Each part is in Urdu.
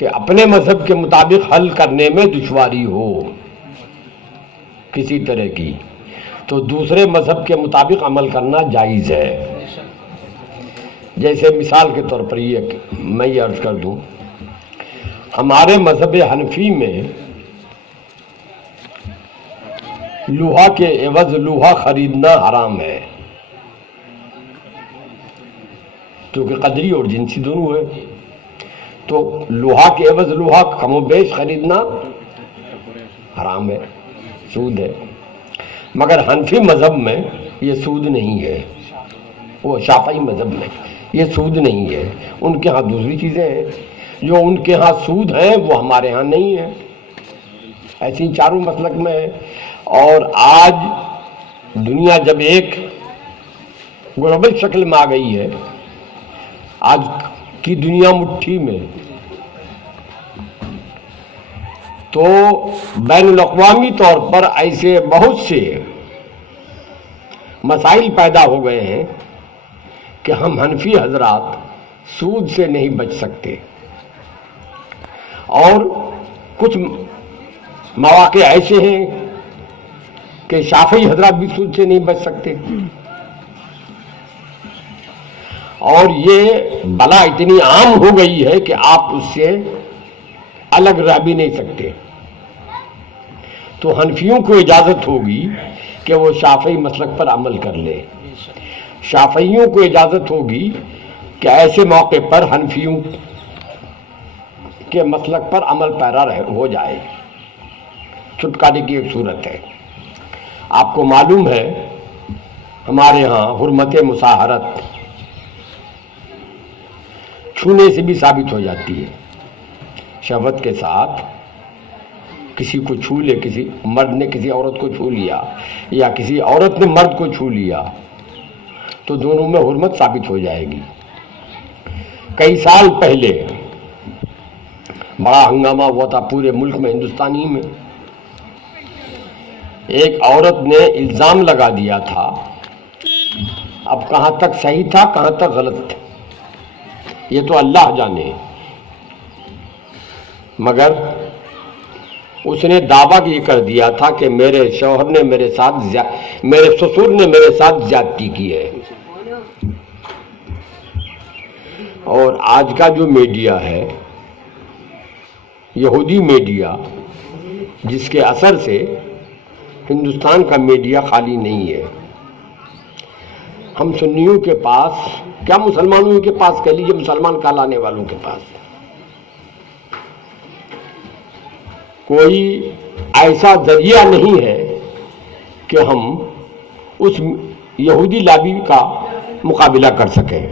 کہ اپنے مذہب کے مطابق حل کرنے میں دشواری ہو کسی طرح کی، تو دوسرے مذہب کے مطابق عمل کرنا جائز ہے۔ جیسے مثال کے طور پر میں یہ عرض کر دوں، ہمارے مذہب حنفی میں لوہا کے عوض لوہا خریدنا حرام ہے، کیونکہ قدری اور جنسی دونوں ہے، تو لوہا کے عوض لوہا کم و بیش خریدنا حرام ہے، سود ہے۔ مگر حنفی مذہب میں یہ سود نہیں ہے، وہ شافعی مذہب میں یہ سود نہیں ہے، ان کے ہاں دوسری چیزیں ہیں، جو ان کے ہاں سود ہیں وہ ہمارے ہاں نہیں ہیں، ایسی چاروں مسلک میں ہے۔ اور آج دنیا جب ایک گلوبل شکل میں آ گئی ہے، آج کی دنیا مٹھی میں، تو بین الاقوامی طور پر ایسے بہت سے مسائل پیدا ہو گئے ہیں کہ ہم حنفی حضرات سود سے نہیں بچ سکتے، اور کچھ مواقع ایسے ہیں کہ شافعی حضرات بھی سود سے نہیں بچ سکتے، اور یہ بلا اتنی عام ہو گئی ہے کہ آپ اس سے الگ رہ بھی نہیں سکتے۔ تو حنفیوں کو اجازت ہوگی کہ وہ شافعی مسلک پر عمل کر لے، شافعیوں کو اجازت ہوگی کہ ایسے موقع پر حنفیوں کے مسلک پر عمل پیرا ہو جائے۔ چھٹکارے کی ایک صورت ہے، آپ کو معلوم ہے ہمارے ہاں حرمت مصاہرت چھونے سے بھی ثابت ہو جاتی ہے، شہوت کے ساتھ کسی کو چھو لے، کسی مرد نے کسی عورت کو چھو لیا یا کسی عورت نے مرد کو چھو لیا تو دونوں میں حرمت ثابت ہو جائے گی۔ کئی سال پہلے بڑا ہنگامہ ہوا تھا پورے ملک میں، ہندوستانی میں، ایک عورت نے الزام لگا دیا تھا، اب کہاں تک صحیح تھا کہاں تک غلط تھا یہ تو اللہ جانے، مگر اس نے دعویٰ یہ کر دیا تھا کہ میرے شوہر نے میرے سسر نے میرے ساتھ زیادتی کی ہے۔ اور آج کا جو میڈیا ہے، یہودی میڈیا، جس کے اثر سے ہندوستان کا میڈیا خالی نہیں ہے، ہم سنیوں کے پاس کیا مسلمانوں کے پاس کہہ لیجیے، مسلمان کہلانے والوں کے پاس کوئی ایسا ذریعہ نہیں ہے کہ ہم اس یہودی لابی کا مقابلہ کر سکیں۔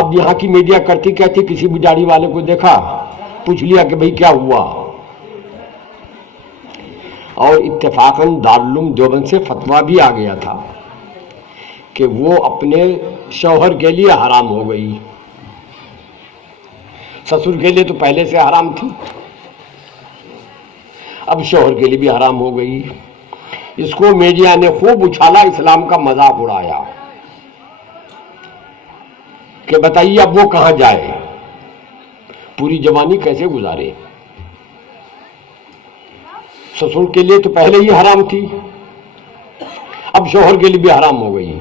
اب یہاں کی میڈیا کرتی کہتی، کسی بھی داڑھی والے کو دیکھا پوچھ لیا کہ بھئی کیا ہوا، اور اتفاقاً دارالعلوم دیوبند سے فتویٰ بھی آ گیا تھا کہ وہ اپنے شوہر کے لیے حرام ہو گئی، سسر کے لیے تو پہلے سے حرام تھی، اب شوہر کے لیے بھی حرام ہو گئی۔ اس کو میڈیا نے خوب اچھالا، اسلام کا مذاق اڑایا کہ بتائیے اب وہ کہاں جائے، پوری جوانی کیسے گزارے، سسر کے لیے تو پہلے ہی حرام تھی، اب شوہر کے لیے بھی حرام ہو گئی،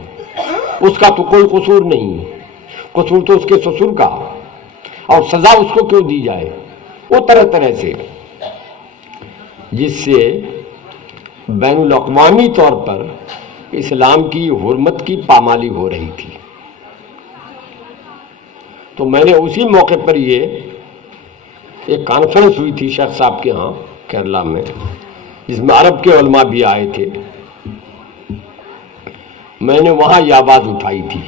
اس کا تو کوئی قصور نہیں، قصور تو اس کے سسر کا، اور سزا اس کو کیوں دی جائے، وہ طرح طرح سے، جس سے بین الاقوامی طور پر اسلام کی حرمت کی پامالی ہو رہی تھی۔ تو میں نے اسی موقع پر ایک کانفرنس ہوئی تھی شیخ صاحب کے ہاں کیرلا میں، جس میں عرب کے علماء بھی آئے تھے، میں نے وہاں یہ آواز اٹھائی تھی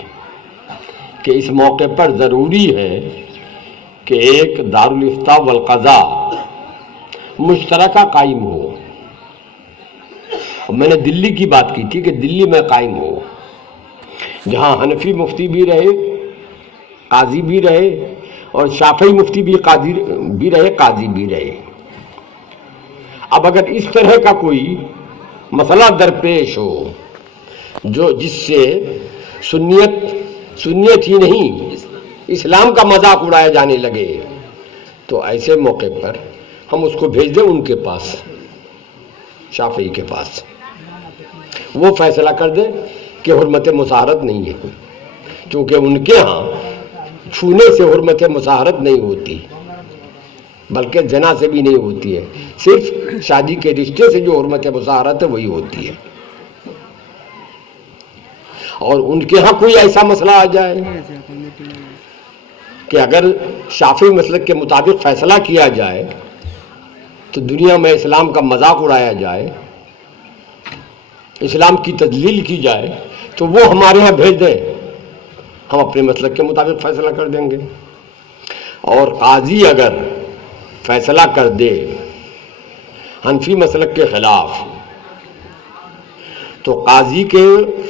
کہ اس موقع پر ضروری ہے کہ ایک دارالافتاء والقضاء مشترکہ قائم ہو۔ میں نے دلی کی بات کی تھی کہ دلی میں قائم ہو، جہاں حنفی مفتی بھی رہے، قاضی بھی رہے، اور شافعی مفتی بھی قاضی بھی رہے۔ اب اگر اس طرح کا کوئی مسئلہ درپیش ہو جس سے سنیت ہی نہیں اسلام کا مذاق اڑایا جانے لگے، تو ایسے موقع پر ہم اس کو بھیج دیں ان کے پاس، شافعی کے پاس، وہ فیصلہ کر دے کہ حرمت مصاہرت نہیں ہے، کیونکہ ان کے ہاں چھونے سے حرمت مصاہرت نہیں ہوتی، بلکہ زنا سے بھی نہیں ہوتی ہے، صرف شادی کے رشتے سے جو حرمت مصاہرت ہے وہی ہوتی ہے۔ اور ان کے ہاں کوئی ایسا مسئلہ آ جائے کہ اگر شافعی مسلک کے مطابق فیصلہ کیا جائے تو دنیا میں اسلام کا مذاق اڑایا جائے، اسلام کی تضلیل کی جائے، تو وہ ہمارے ہاں بھیج دیں، ہم اپنے مسلک کے مطابق فیصلہ کر دیں گے۔ اور قاضی اگر فیصلہ کر دے حنفی مسلک کے خلاف تو قاضی کے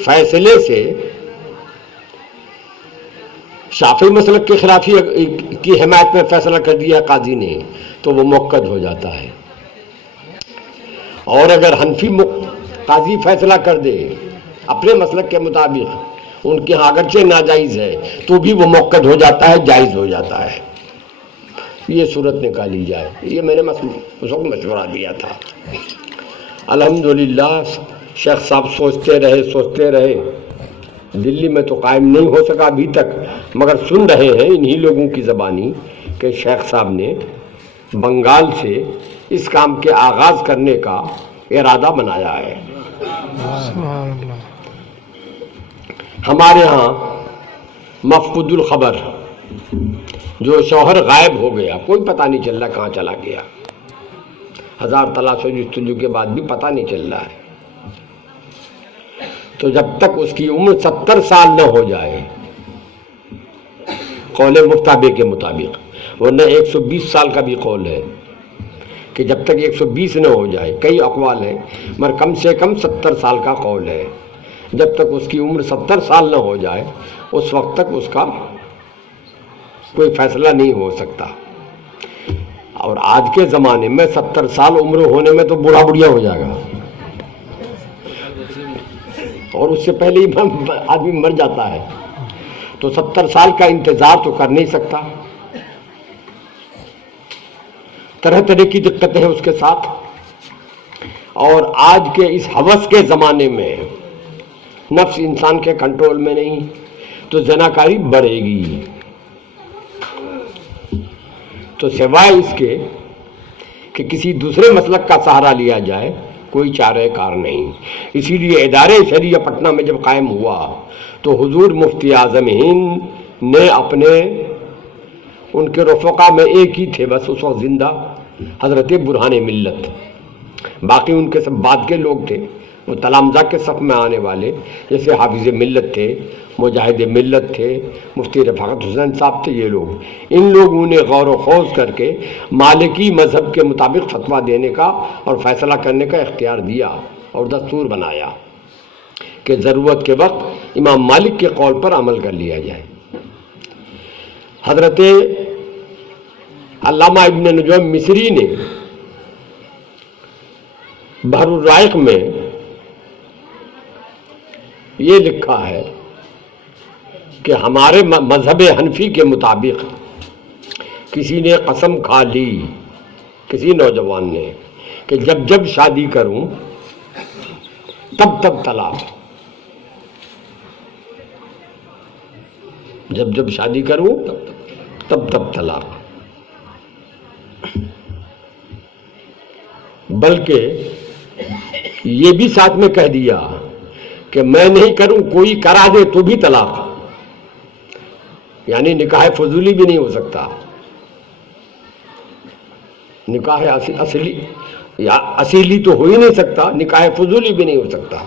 فیصلے سے شافعی مسلک کے خلاف ہی کی حمایت میں فیصلہ کر دیا قاضی نے تو وہ مؤکد ہو جاتا ہے، اور اگر حنفی قاضی فیصلہ کر دے اپنے مسلک کے مطابق ان کے ہاں اگرچہ ناجائز ہے تو بھی وہ مؤکد ہو جاتا ہے، جائز ہو جاتا ہے۔ یہ صورت نکالی جائے، یہ میں نے اس وقت مشورہ دیا تھا۔ الحمدللہ شیخ صاحب سوچتے رہے، دلی میں تو قائم نہیں ہو سکا ابھی تک، مگر سن رہے ہیں انہی لوگوں کی زبانی کہ شیخ صاحب نے بنگال سے اس کام کے آغاز کرنے کا ارادہ بنایا ہے۔ ہمارے ہاں مفقود الخبر جو شوہر غائب ہو گیا، کوئی پتہ نہیں چل رہا کہاں چلا گیا، ہزار تلاش و جستجو کے بعد بھی پتہ نہیں چل رہا ہے، تو جب تک اس کی عمر 70 سال نہ ہو جائے قول مفتابے کے مطابق، ورنہ 120 سال کا بھی قول ہے کہ جب تک 120 نہ ہو جائے، کئی اقوال ہیں مگر کم سے کم 70 سال کا قول ہے، جب تک اس کی عمر 70 سال نہ ہو جائے اس وقت تک اس کا کوئی فیصلہ نہیں ہو سکتا۔ اور آج کے زمانے میں 70 سال عمر ہونے میں تو بوڑھا بڑھیا ہو جائے گا، اور اس سے پہلے ہی آدمی مر جاتا ہے، تو 70 سال کا انتظار تو کر نہیں سکتا، طرح طرح کی دقتیں ہیں اس کے ساتھ۔ اور آج کے اس ہوس کے زمانے میں نفس انسان کے کنٹرول میں نہیں، تو زناکاری بڑھے گی، تو سوائے اس کے کہ کسی دوسرے مسلک کا سہارا لیا جائے کوئی چارہ کار نہیں۔ اسی لیے ادارے شریعہ پٹنہ میں جب قائم ہوا تو حضور مفتی اعظم ہند نے اپنے ان کے رفقا میں ایک ہی تھے بس اس وقت زندہ، حضرت برہان ملت، باقی ان کے سب بعد کے لوگ تھے، وہ تلامذہ کے صف میں آنے والے، جیسے حافظ ملت تھے، مجاہد ملت تھے، مفتی رفاقت حسین صاحب تھے، یہ لوگ، ان لوگوں نے غور و خوض کر کے مالکی مذہب کے مطابق فتویٰ دینے کا اور فیصلہ کرنے کا اختیار دیا اور دستور بنایا کہ ضرورت کے وقت امام مالک کے قول پر عمل کر لیا جائے۔ حضرت علامہ ابن نجوم مصری نے بحر الرائق میں یہ لکھا ہے کہ ہمارے مذہب حنفی کے مطابق کسی نے قسم کھا لی، کسی نوجوان نے، کہ جب جب شادی کروں تب تب طلاق، جب جب شادی کروں تب تب طلاق، بلکہ یہ بھی ساتھ میں کہہ دیا کہ میں نہیں کروں کوئی کرا دے تو بھی طلاق، یعنی نکاح فضولی بھی نہیں ہو سکتا، نکاح اصلی یا اصیلی تو ہو ہی نہیں سکتا، نکاح فضولی بھی نہیں ہو سکتا۔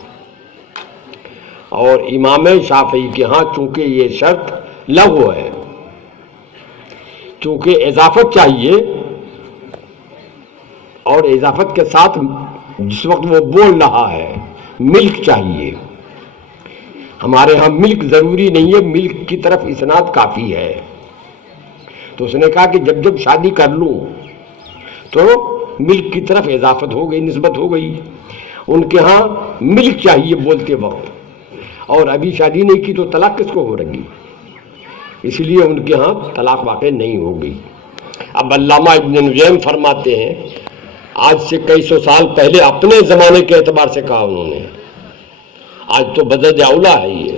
اور امام شافعی کے ہاں چونکہ یہ شرط لغو ہے، چونکہ اضافت چاہیے، اور اضافت کے ساتھ جس وقت وہ بول رہا ہے ملک چاہیے، ہمارے ہاں ملک ضروری نہیں ہے، ملک کی طرف اسناد کافی ہے، تو اس نے کہا کہ جب جب شادی کر لوں تو ملک کی طرف اضافت ہو گئی، نسبت ہو گئی، ان کے ہاں ملک چاہیے بولتے وقت، اور ابھی شادی نہیں کی تو طلاق کس کو ہو رہی، اس لیے ان کے ہاں طلاق واقع نہیں ہو گئی۔ اب علامہ ابن نجیم فرماتے ہیں، آج سے کئی سو سال پہلے اپنے زمانے کے اعتبار سے کہا انہوں نے، آج تو بدد اولا ہے یہ۔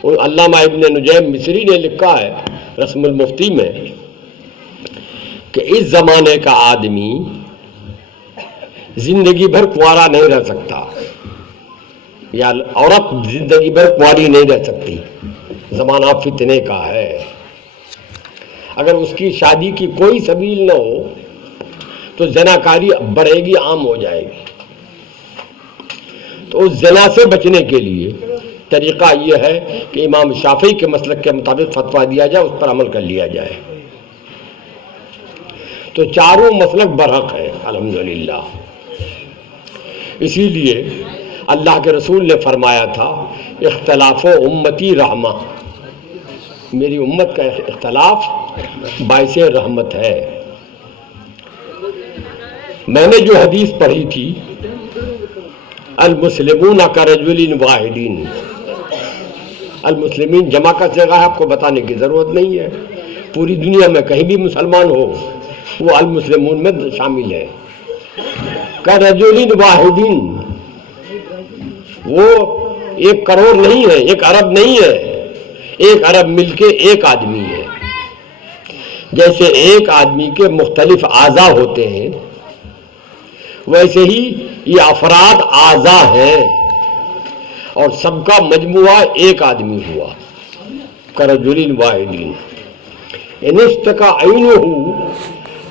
اور علامہ ابن نجیم مصری نے لکھا ہے رسم المفتی میں کہ اس زمانے کا آدمی زندگی بھر کنوارا نہیں رہ سکتا، یا عورت زندگی بھر کنواری نہیں رہ سکتی، زمانہ فتنے کا ہے۔ اگر اس کی شادی کی کوئی سبیل نہ ہو تو زناکاری بڑھے گی، عام ہو جائے گی۔ تو اس زنا سے بچنے کے لیے طریقہ یہ ہے کہ امام شافعی کے مسلک کے مطابق فتویٰ دیا جائے، اس پر عمل کر لیا جائے۔ تو چاروں مسلک برحق ہیں الحمدللہ۔ اسی لیے اللہ کے رسول نے فرمایا تھا، اختلاف امتی رحمہ، میری امت کا اختلاف باعث رحمت ہے۔ میں نے جو حدیث پڑھی تھی، المسلمون کرجل واحد، المسلمین جمع کا صیغہ ہے، آپ کو بتانے کی ضرورت نہیں ہے، پوری دنیا میں کہیں بھی مسلمان ہو وہ المسلمون میں شامل ہے۔ کرجل واحد، وہ ایک کروڑ نہیں ہے، ایک ارب نہیں ہے، ایک ارب مل کے ایک آدمی ہے۔ جیسے ایک آدمی کے مختلف اعضاء ہوتے ہیں، ویسے ہی یہ افراد اعضاء ہیں اور سب کا مجموعہ ایک آدمی ہوا، کرجل واحد۔ ان اشتکا عینہ،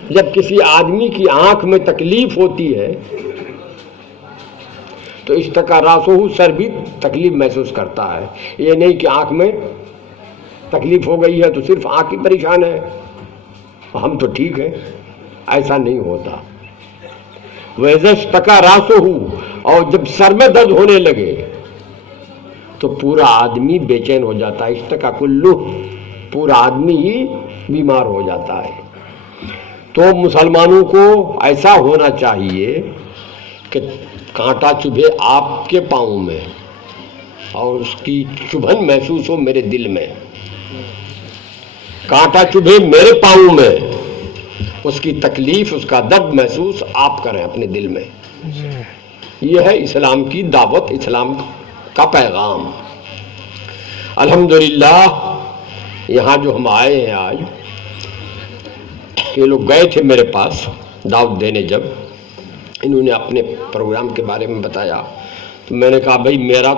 جب کسی آدمی کی آنکھ میں تکلیف ہوتی ہے تو اشتکا راسہ، سر بھی تکلیف محسوس کرتا ہے۔ یہ نہیں کہ آنکھ میں تکلیف ہو گئی ہے تو صرف آنکھ ہی پریشان ہے، ہم تو ٹھیک ہیں، ایسا نہیں ہوتا۔ وَإِذَا اشْتَكَى رَأْسُهُ، اور جب سر میں درد ہونے لگے تو پورا آدمی بے چین ہو جاتا ہے، اشتکا کلہ، پورا آدمی ہی بیمار ہو جاتا ہے۔ تو مسلمانوں کو ایسا ہونا چاہیے کہ کانٹا چبھے آپ کے پاؤں میں اور اس کی چبھن محسوس ہو میرے دل میں، کانٹا چبھے میرے پاؤں میں، اس کی تکلیف، اس کا درد محسوس آپ کریں اپنے دل میں۔ یہ ہے اسلام کی دعوت، اسلام کا پیغام۔ الحمدللہ یہاں جو ہم آئے ہیں آج، یہ لوگ گئے تھے میرے پاس دعوت دینے، جب انہوں نے اپنے پروگرام کے بارے میں بتایا تو میں نے کہا بھائی میرا